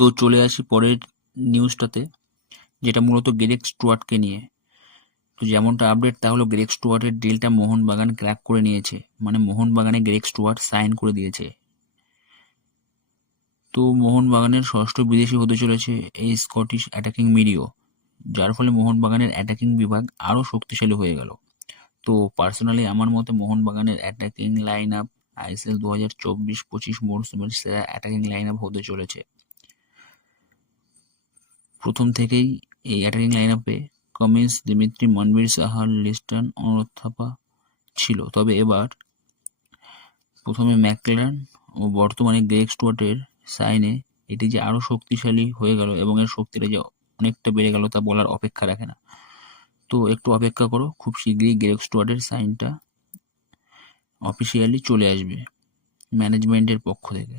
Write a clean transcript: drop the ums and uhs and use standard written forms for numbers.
তো চলে আসি পরের নিউজটাতে, যেটা মূলত গ্রেগ স্টুয়ার্টকে নিয়ে। তো যেমনটা আপডেট, তা হলো গ্রেগ স্টুয়ার্টের ডিলটা মোহনবাগান ক্র্যাক করে নিয়েছে, মানে মোহনবাগানে গ্রেগ স্টুয়ার্ট সাইন করে দিয়েছে। তো মোহনবাগানের ষষ্ঠ বিদেশি হতে চলেছে এই স্কটিশ অ্যাটাকিং মিডিও, যার ফলে মোহনবাগানের অ্যাটাকিং বিভাগ আরও শক্তিশালী হয়ে গেল। তো পার্সোনালি আমার মতে মোহনবাগানের অ্যাটাকিং লাইন আপ আইএসএল 2024-25 মরশুমের সেরা অ্যাটাকিং লাইন আপ হতে চলেছে। প্রথম থেকেই এই অ্যাটাকিং লাইন আপে Cummins, Dimitri, Manvir Saha, Liston, Anirudh Thapa ছিল, তবে এবার প্রথমে ম্যাকক্লেন ও বর্তমানে গ্রেগ স্টুয়ার্টের সাইনে এটি যে আরও শক্তিশালী হয়ে গেল এবং এর শক্তিটা যে অনেকটা বেড়ে গেল তা বলার অপেক্ষা রাখে না। তো একটু অপেক্ষা করো, খুব শীঘ্রই গ্রেগ স্টুয়ার্টের সাইনটা অফিসিয়ালি চলে আসবে ম্যানেজমেন্টের পক্ষ থেকে।